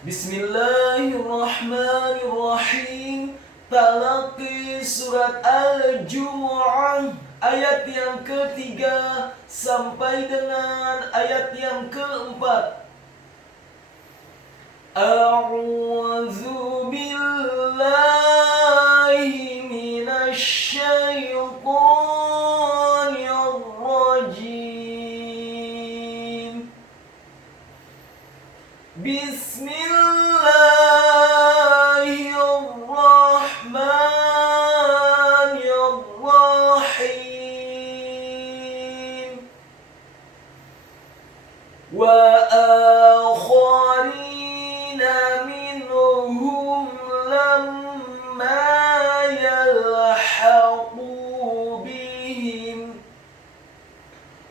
Bismillahirrahmanirrahim. Talaqi surat Al-Jumu'ah ayat yang ketiga sampai dengan ayat yang keempat. A'udzu billahi minasy syaithanir rajim. Bismillahirrahmanirrahim. Wa akharina minhum lamma yalhaqu bihim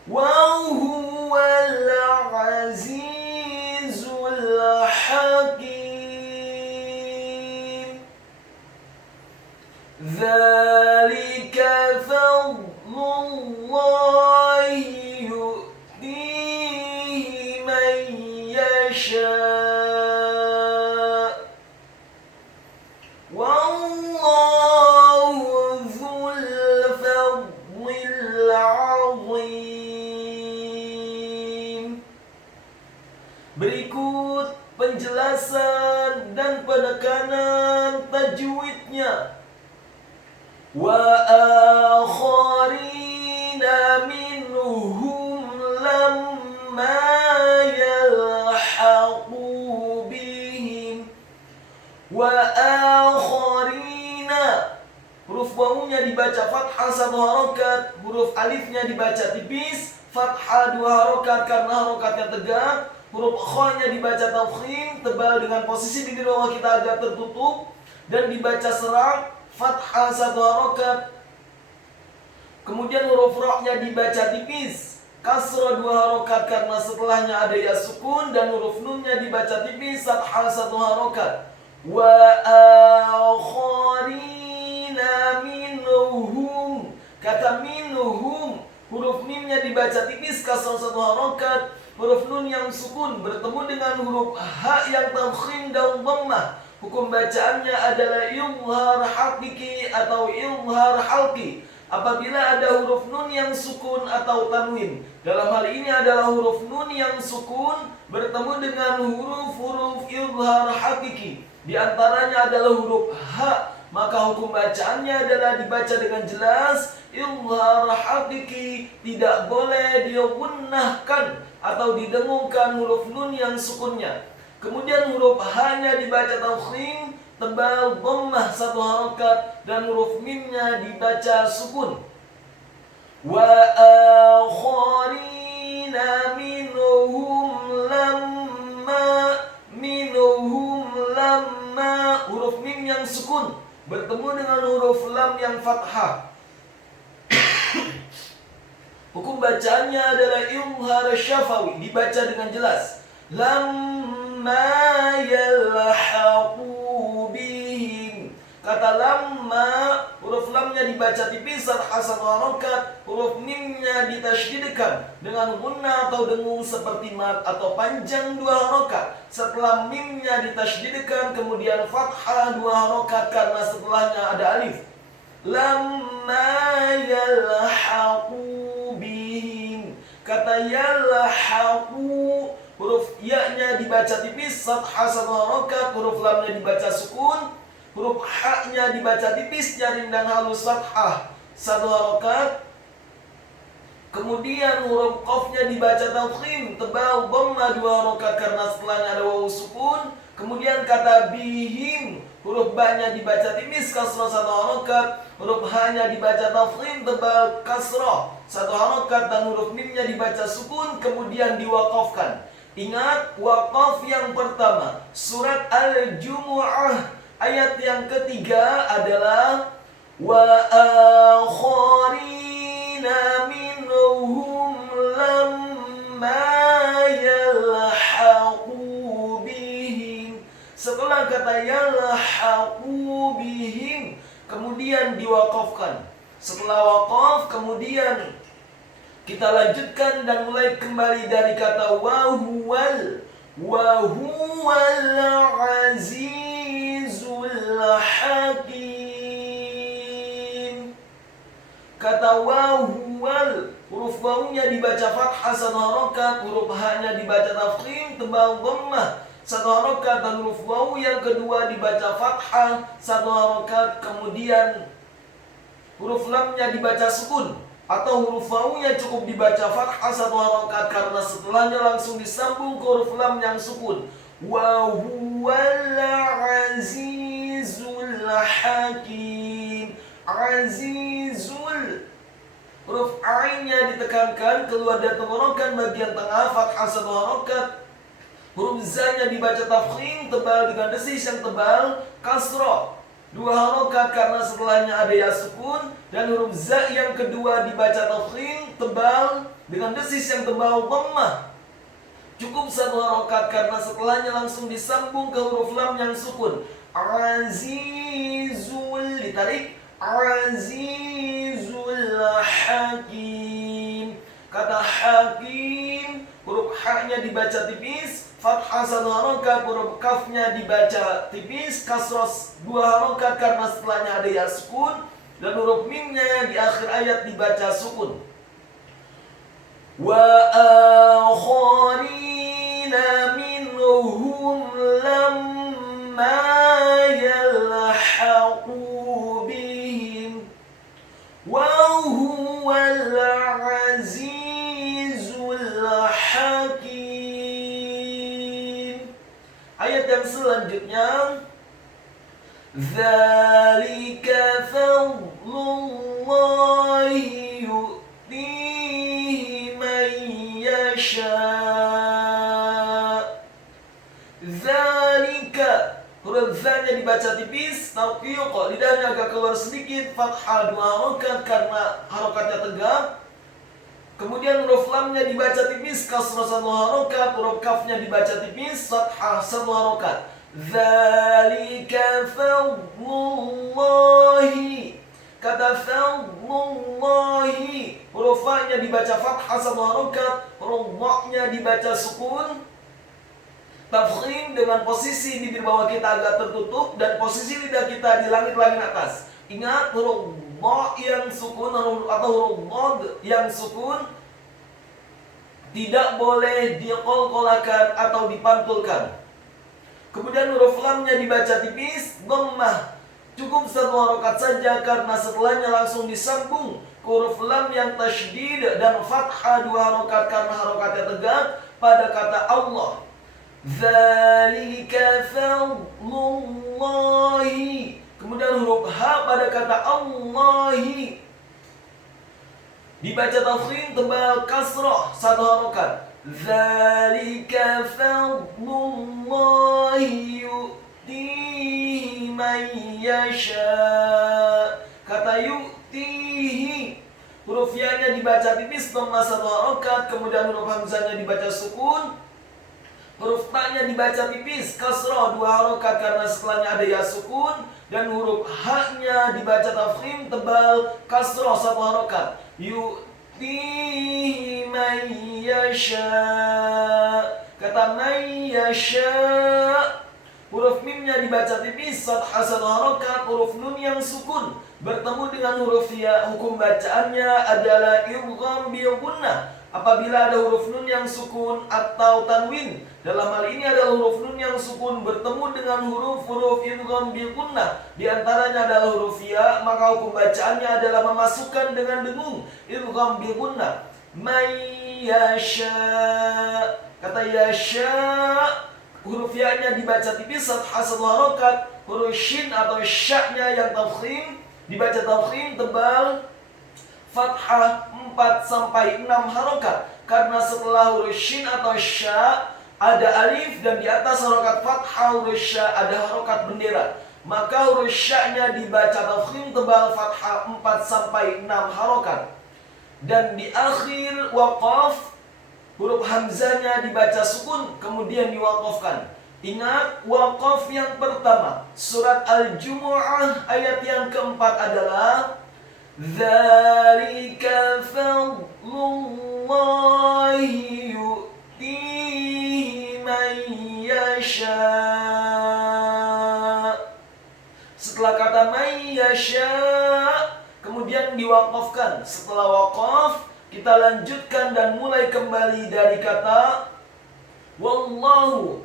wa huwal azizul hakim. Dzalika fadlullahi yu'tihi man yasha' wallahu dzul fadlil azim. Berikut penjelasan dan penekanan tajwidnya. Wa akharina minhum lamma yalhaqu bihim. Wa akharina, huruf wawunya dibaca fathah 1 harokat, huruf alifnya dibaca tipis, fathah 2 harokat karena harokatnya tegak. Huruf kha-nya dibaca tafkhim, tebal dengan posisi bibir bawah kita agak tertutup dan dibaca serak, fathah 1 harokat. Kemudian huruf ra-nya dibaca tipis, kasrah 2 harokat karena setelahnya ada ya sukun, dan huruf nun-nya dibaca tipis, fathah 1 harokat. Wa akharina minhum, kata minhum, huruf mim-nya dibaca tipis, kasrah 1 harokat. Huruf nun yang sukun bertemu dengan huruf ha yang tafkhim dan dhammah. Hukum bacaannya adalah izhar hakiki atau izhar halqi apabila ada huruf nun yang sukun atau tanwin. Dalam hal ini adalah huruf nun yang sukun bertemu dengan huruf-huruf izhar hakiki. Di antaranya adalah huruf ha, maka hukum bacaannya adalah dibaca dengan jelas. Izhar hakiki, tidak boleh digunnahkan atau didengungkan huruf nun yang sukunnya. Kemudian huruf ha-nya dibaca tafkhim, tebal, dhammah 1 harokat, dan huruf mim-nya dibaca sukun. Wa akharina minhum lamma, huruf mim yang sukun bertemu dengan huruf lam yang fathah. Hukum bacaannya adalah izhar syafawi, dibaca dengan jelas. Lamma yalhaqu bihim. Kata lamma, huruf lamnya dibaca tipis, fathah 1 harokat, huruf mimnya ditasydidkan dengan gunnah atau dengung seperti mat atau panjang 2 harokat. Setelah mimnya ditasydidkan kemudian fathah 2 harokat karena setelahnya ada alif. Lamma yalhaqu bihim. Kata yalhaqu, huruf ya-nya dibaca tipis, fathah 1 harokat, huruf lamnya dibaca sukun, huruf ha-nya dibaca tipis, nyaring dan halus, fathah 1 harokat. Kemudian huruf qaf-nya dibaca tafkhim, tebal, dhammah 2 harokat karena setelahnya ada wawu sukun. Kemudian kata bihim, huruf ba-nya dibaca tipis, kasrah 1 harokat, huruf ha-nya dibaca tafkhim, tebal, kasrah 1 harokat, dan huruf mim-nya dibaca sukun kemudian diwaqafkan. Ingat, waqaf yang pertama surat Al-Jumu'ah ayat yang ketiga adalah wa akharina minhum lamma yalhaqu bihim. Setelah kata yalhaqu bihim kemudian diwaqafkan. Setelah waqaf kemudian kita lanjutkan dan mulai kembali dari kata wahuwal. wa huwal azizul hakim. Kata wa huwal, huruf wawunya dibaca fathah satu harokat, huruf ha-nya dibaca tafkhim tebal dhammah satu harokat, dan huruf wawu yang kedua dibaca fathah satu harokat, kemudian huruf lamnya dibaca sukun, atau huruf wawunya cukup dibaca fathah satu harokat karena setelahnya langsung disambung ke huruf lam yang sukun. Wa huwal azizul hakim. Azizul, huruf ainnya ditekankan keluar dari tenggorokan bagian tengah fathah satu harokat. Huruf zanya dibaca tafkhim tebal dengan desis yang tebal kasroh dua harokat karena setelahnya ada ya sukun, dan huruf za yang kedua dibaca tafkhim tebal dengan desis yang tebal dhammah cukup satu harokat karena setelahnya langsung disambung ke huruf lam yang sukun. Azizul, ditarik azizul hakim. Kata hakim, huruf ha-nya dibaca tipis fathah satu harokat, huruf kafnya dibaca tipis kasroh dua harokat karena setelahnya ada ya sukun, dan huruf mimnya di akhir ayat dibaca sukun. Wa akharina minhum lamma yalhaqu bihim wa huwal azizul hakim. Ayat yang selanjutnya, dzalika fadlullahi yu'tihi man yasha. Dzalika, huruf za-nya dibaca tipis, tarqiq, lidahnya agak keluar sedikit, fathah dua harokat karena harokatnya tegak. Kemudian huruf lamnya dibaca tipis, kasrah satu harokat, huruf kafnya dibaca tipis, fathah satu harokat. Dzalika fadlullahi. Kata fadlullahi, huruf fa-nya dibaca fathah satu harokat, huruf wa-nya dibaca sukun, tafkhim dengan posisi bibir bawah kita agak tertutup dan posisi lidah kita di langit-langit atas. Ingat, huruf dha yang sukun atau huruf dhad yang sukun tidak boleh diqalqalakan atau dipantulkan. Kemudian huruf lamnya dibaca tipis, dhammah cukup satu harokat saja karena setelahnya langsung disambung ke huruf lam yang tasydid, dan fathah dua harokat karena harokatnya tegak pada kata Allah. Dzalika fadlullahi. Kemudian huruf ha pada kata Allahi dibaca tafkhim tebal kasroh satu harokat. Dzalika fadlullahi yu'tihi man yasha. Kata yu'tihi, huruf ya-nya dibaca tipis dhammah satu harokat, kemudian huruf hamzahnya dibaca sukun, huruf ta-nya dibaca tipis kasroh dua harokat karena setelahnya ada ya sukun, dan huruf ha-nya dibaca tafkhim tebal kasroh satu harokat. Yu'tihi man yasha. Kata man yasha, huruf mimnya dibaca tipis fathah satu harokat, huruf nun yang sukun bertemu dengan huruf ya, hukum bacaannya adalah idgham bi gunnah. Apabila ada huruf nun yang sukun atau tanwin, dalam hal ini adalah huruf nun yang sukun bertemu dengan huruf-huruf idgham bi gunnah, di antaranya adalah huruf ya, maka hukum bacaannya adalah memasukkan dengan dengung idgham bi gunnah. May yasha. Kata yasha, huruf ya-nya dibaca tipis fathah satu harokat, huruf shin atau sya-nya yang tafkhim dibaca tafkhim tebal fathah 4-6 harokat karena setelah huruf shin atau sya ada alif dan di atas harokat fathah huruf sya ada harokat bendera, maka huruf sya-nya dibaca tafkhim tebal fathah 4-6 harokat, dan di akhir waqaf huruf hamzahnya dibaca sukun kemudian diwaqafkan. Ingat, waqaf yang pertama surat Al-Jumu'ah ayat yang keempat adalah dzalika fadlullahi yu'tihi man yasha. Setelah kata may yasha kemudian diwakafkan. Setelah wakaf kita lanjutkan dan mulai kembali dari kata wallahu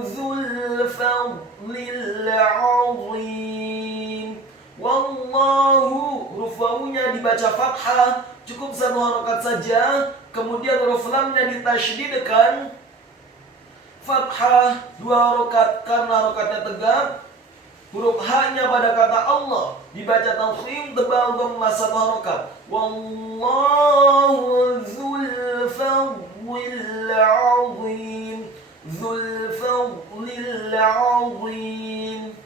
dzul fadlil azim. Wallahu, huruf wawunya dibaca fathah, cukup satu harokat saja. Kemudian huruf lamnya ditasydidkan fathah 2 harokat karena harokatnya tegak. Huruf ha-nya pada kata Allah dibaca tafkhim tebal dhammah 1 harokat. Wallahu dzul fadlil azim. Dzul fadlil azim.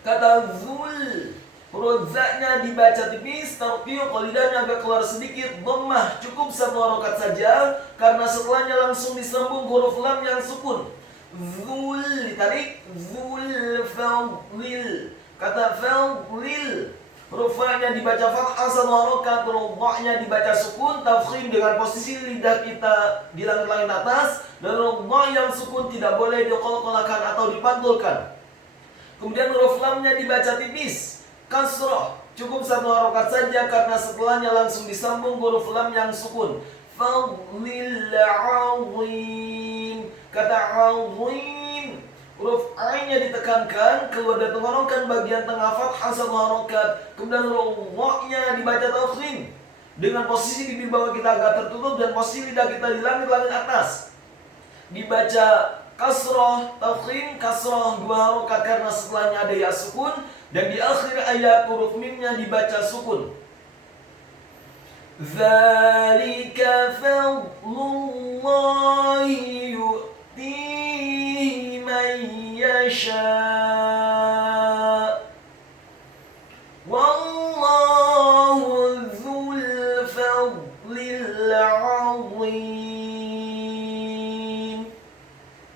Kata zul, huruf za-nya dibaca tipis, tarqiq lidahnya agak keluar sedikit, dhammah cukup 1 harokat saja karena setelahnya langsung disambung huruf lam yang sukun. Zul ditarik, zul fadlil. Kata fadlil, huruf fa-nya dibaca fathah 1 harokat, huruf dha-nya dibaca sukun, tafkhim dengan posisi lidah kita di langit-langit atas, dan huruf dha yang sukun tidak boleh diqalqalkan atau dipantulkan. Kemudian huruf lamnya dibaca tipis, kasroh, cukup 1 harokat saja karena setelahnya langsung disambung huruf lam yang sukun. Fadlil azim. Kata azim, huruf a-nya ditekankan, keluar dari tenggorokan bagian tengah fathah 1 harokat. Kemudian huruf wa-nya dibaca tafkhim dengan posisi bibir bawah kita agak tertutup dan posisi lidah kita di langit-langit atas. Dibaca kasroh, tafkhim, kasroh 2 harokat karena setelahnya ada ya sukun, dan di akhir ayat huruf mimnya dibaca sukun. Dzalika fadlullahi yu'tihi man yasha.